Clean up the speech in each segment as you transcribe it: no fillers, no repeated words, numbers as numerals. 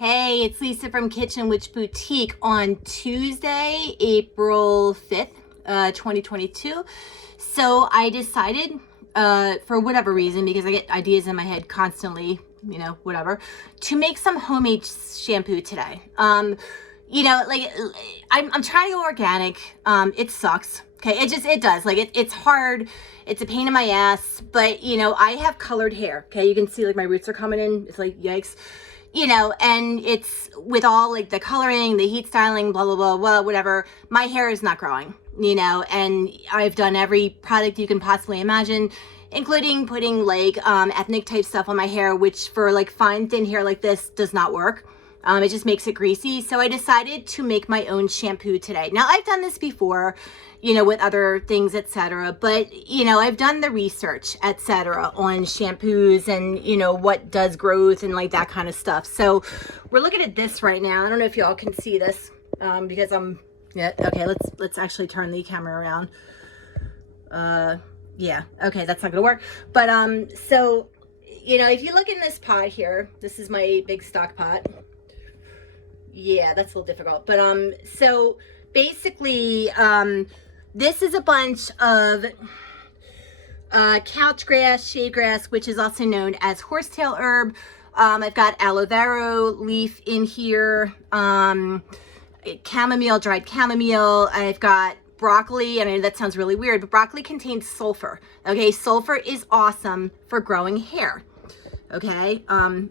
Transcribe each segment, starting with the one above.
Hey, it's Lisa from Kitchen Witch Boutique on Tuesday, April 5th, 2022. So I decided, for whatever reason, because I get ideas in my head constantly, whatever, to make some homemade shampoo today. I'm trying to go organic. It sucks. Okay, it does. It's hard. It's a pain in my ass, but I have colored hair. Okay, you can see like my roots are coming in. It's like, yikes. And it's with all like the coloring, the heat styling, blah, blah, blah, blah, whatever. My hair is not growing, and I've done every product you can possibly imagine, including putting like ethnic type stuff on my hair, which for like fine, thin hair like this does not work. It just makes it greasy. So I decided to make my own shampoo today. Now I've done this before, with other things, etc. But, I've done the research, etc. on shampoos and, what does growth and like that kind of stuff. So we're looking at this right now. I don't know if y'all can see this because yeah, okay, let's actually turn the camera around. Yeah, okay, that's not gonna work. But, so, if you look in this pot here, this is my big stock pot. Yeah, that's a little difficult. But, so basically, this is a bunch of couch grass, shade grass, which is also known as horsetail herb. I've got aloe vera leaf in here, chamomile, dried chamomile. I've got broccoli. I know that sounds really weird, but broccoli contains sulfur. Okay, sulfur is awesome for growing hair. Okay,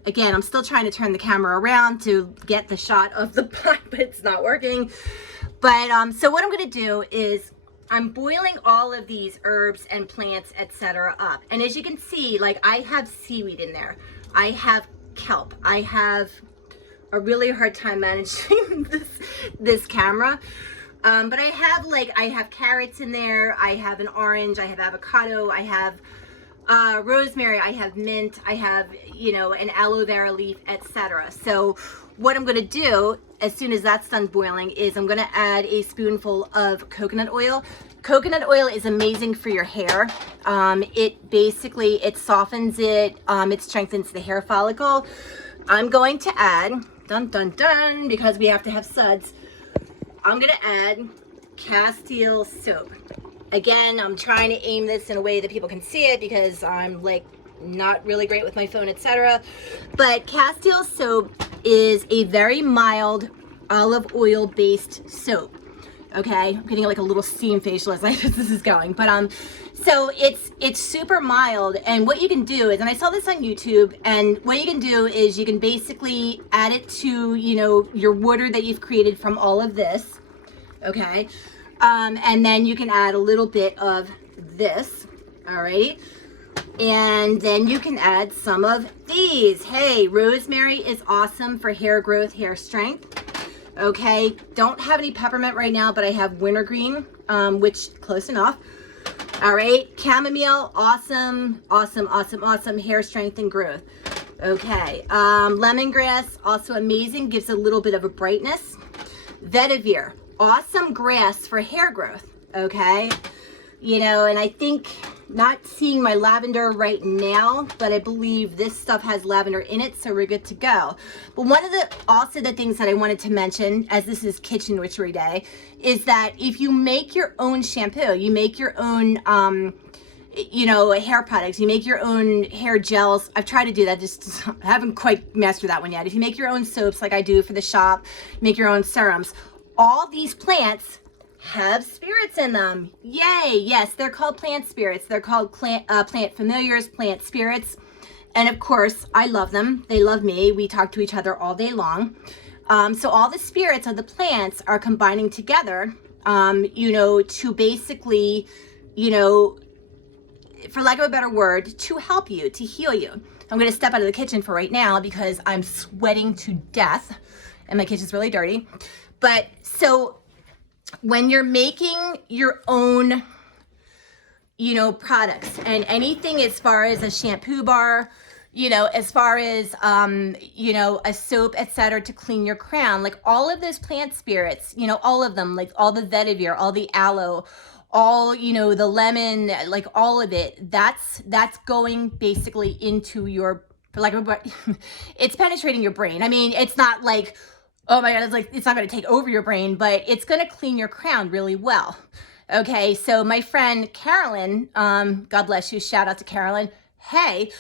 again, I'm still trying to turn the camera around to get the shot of the pot, but it's not working. But so what I'm going to do is I'm boiling all of these herbs and plants, etc. up. And as you can see, like I have seaweed in there. I have kelp. I have a really hard time managing this camera. But I have carrots in there. I have an orange. I have avocado. I have rosemary, I have mint, I have, an aloe vera leaf, etc. So what I'm going to do as soon as that's done boiling is I'm going to add a spoonful of coconut oil. Coconut oil is amazing for your hair. It softens it, it strengthens the hair follicle. I'm going to add, dun dun dun, because we have to have suds, I'm going to add Castile soap. Again, I'm trying to aim this in a way that people can see it because I'm like not really great with my phone, etc. But Castile soap is a very mild olive oil based soap. Okay, I'm getting like a little steam facial as this is going. But so it's super mild, and what you can do is, and I saw this on YouTube, and what you can do is you can basically add it to your water that you've created from all of this. Okay. And then you can add a little bit of this, all right? And then you can add some of these. Hey, rosemary is awesome for hair growth, hair strength, okay? Don't have any peppermint right now, but I have wintergreen, which close enough. All right, chamomile, awesome, awesome, awesome, awesome hair strength and growth. Okay, lemongrass, also amazing, gives a little bit of a brightness. Vetiver, awesome grass for hair growth, okay? And I think, not seeing my lavender right now, but I believe this stuff has lavender in it, so we're good to go. But one of the things that I wanted to mention, as this is Kitchen Witchery Day, is that if you make your own shampoo, you make your own hair products, you make your own hair gels. I've tried to do that, just haven't quite mastered that one yet. If you make your own soaps like I do for the shop, make your own serums, all these plants have spirits in them. Yay! Yes, they're called plant spirits. They're called plant familiars, plant spirits. And of course, I love them. They love me. We talk to each other all day long. So all the spirits of the plants are combining together, to basically, for lack of a better word, to help you, to heal you. I'm going to step out of the kitchen for right now because I'm sweating to death and my kitchen's really dirty. But so when you're making your own, products and anything as far as a shampoo bar, as far as, a soap, etc., to clean your crown, like all of those plant spirits, all of them, like all the vetiver, all the aloe, all, the lemon, like all of it, that's going basically into your for like it's penetrating your brain. I mean, it's not like, oh my God, it's like, it's not going to take over your brain, but it's going to clean your crown really well. Okay. So my friend Carolyn, God bless you. Shout out to Carolyn. Hey,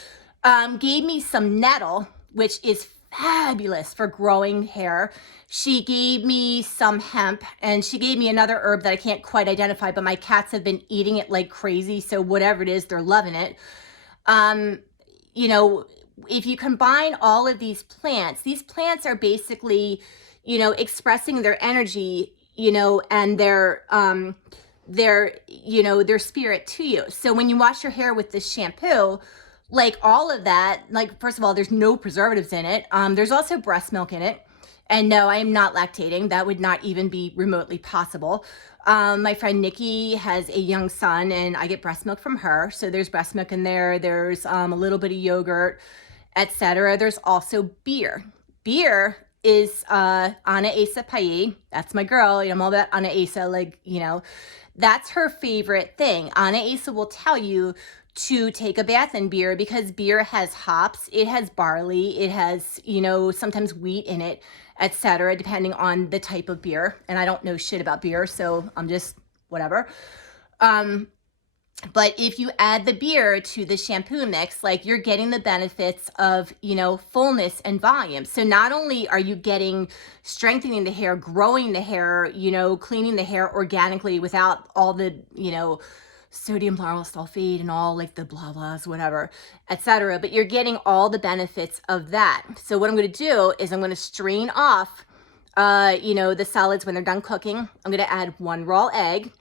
gave me some nettle, which is fabulous for growing hair. She gave me some hemp, and she gave me another herb that I can't quite identify, but my cats have been eating it like crazy. So whatever it is, they're loving it. You know, if you combine all of these plants are basically, you know, expressing their energy, you know, and their, you know, their spirit to you. So when you wash your hair with this shampoo, like all of that, like, first of all, there's no preservatives in it. There's also breast milk in it. And no, I am not lactating. That would not even be remotely possible. My friend Nikki has a young son, and I get breast milk from her. So there's breast milk in there. There's a little bit of yogurt, etc. There's also beer. Beer is Ana Asa Pai. That's my girl. You know, I'm all about Ana Asa. Like, you know, that's her favorite thing. Ana Asa will tell you to take a bath in beer because beer has hops, it has barley, it has, you know, sometimes wheat in it, etc., depending on the type of beer. And I don't know shit about beer, so I'm just whatever. But if you add the beer to the shampoo mix, like, you're getting the benefits of, you know, fullness and volume. So not only are you getting strengthening the hair, growing the hair, you know, cleaning the hair organically without all the, you know, sodium lauryl sulfate and all like the blah blahs, whatever, etc. But you're getting all the benefits of that. So what I'm going to do is I'm going to strain off, you know, the solids when they're done cooking. I'm going to add one raw egg.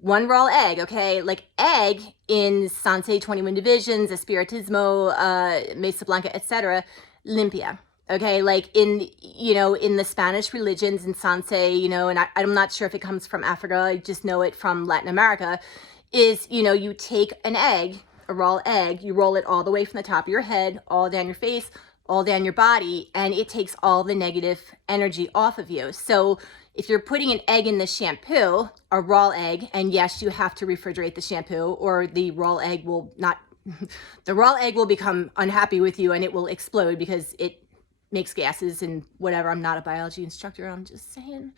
Okay, like egg in Sanse 21 Divisions, Espiritismo, Mesa Blanca, etc., limpia. Okay, like in, you know, in the Spanish religions in Sanse, you know, and I'm not sure if it comes from Africa, I just know it from Latin America, is, you know, you take an egg, a raw egg, you roll it all the way from the top of your head, all down your face, all down your body, and it takes all the negative energy off of you. So if you're putting an egg in the shampoo, a raw egg, and yes, you have to refrigerate the shampoo or the raw egg will not, the raw egg will become unhappy with you and it will explode because it makes gases and whatever. I'm not a biology instructor, I'm just saying.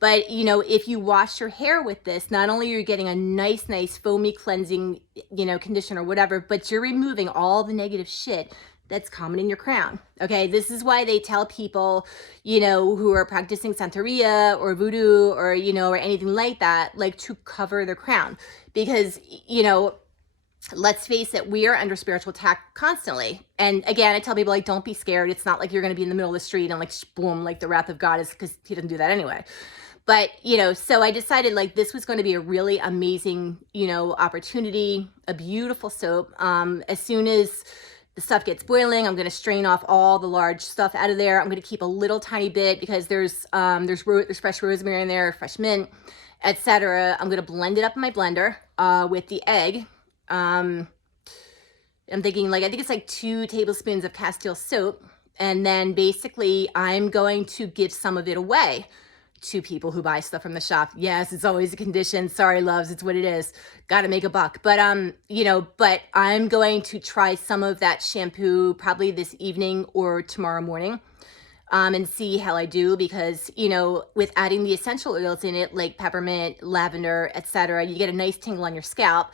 But, you know, if you wash your hair with this, not only are you getting a nice foamy cleansing, you know, conditioner or whatever, but you're removing all the negative shit that's common in your crown. Okay, this is why they tell people, you know, who are practicing Santeria or voodoo or, you know, or anything like that, like, to cover their crown. Because, you know, let's face it, we are under spiritual attack constantly. And again, I tell people, like, don't be scared. It's not like you're going to be in the middle of the street and like, boom, like the wrath of God is, because he doesn't do that anyway. But, you know, so I decided like this was going to be a really amazing, you know, opportunity, a beautiful soap. As soon as the stuff gets boiling, I'm going to strain off all the large stuff out of there. I'm going to keep a little tiny bit because there's fresh rosemary in there, fresh mint, etc. I'm going to blend it up in my blender with the egg. I'm thinking, like, I think it's like 2 tablespoons of Castile soap. And then basically I'm going to give some of it away to people who buy stuff from the shop. Yes, it's always a condition. Sorry, loves, it's what it is. Got to make a buck. But, you know, but I'm going to try some of that shampoo probably this evening or tomorrow morning, and see how I do, because, you know, with adding the essential oils in it, like peppermint, lavender, etc., you get a nice tingle on your scalp,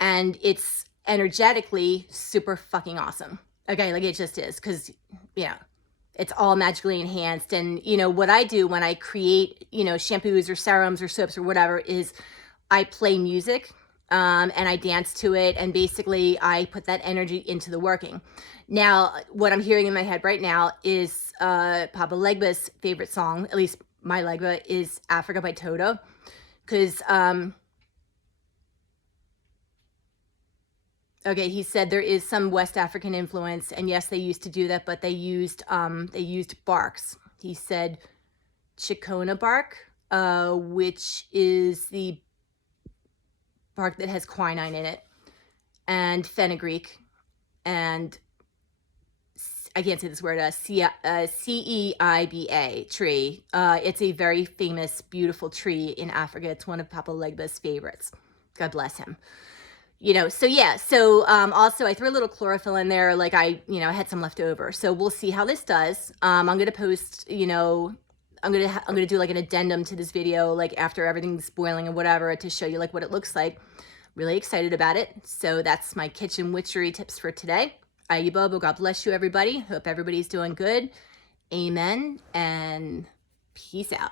and it's energetically super fucking awesome. Okay, like, it just is, because, you know, it's all magically enhanced. And, you know, what I do when I create, you know, shampoos or serums or soaps or whatever is I play music, and I dance to it. And basically I put that energy into the working. Now, what I'm hearing in my head right now is Papa Legba's favorite song, at least my Legba, is Africa by Toto. Because, okay, he said there is some West African influence, and yes, they used to do that, but they used barks. He said Chicona bark, which is the bark that has quinine in it, and fenugreek, and I can't say this word, Ceiba tree. It's a very famous, beautiful tree in Africa. It's one of Papa Legba's favorites. God bless him. So yeah, so also I threw a little chlorophyll in there, like I had some left over. So we'll see how this does. I'm gonna post, I'm gonna do like an addendum to this video, like after everything's boiling and whatever, to show you like what it looks like. Really excited about it. So that's my kitchen witchery tips for today. Ayubobo, God bless you, everybody. Hope everybody's doing good. Amen, and peace out.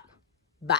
Bye.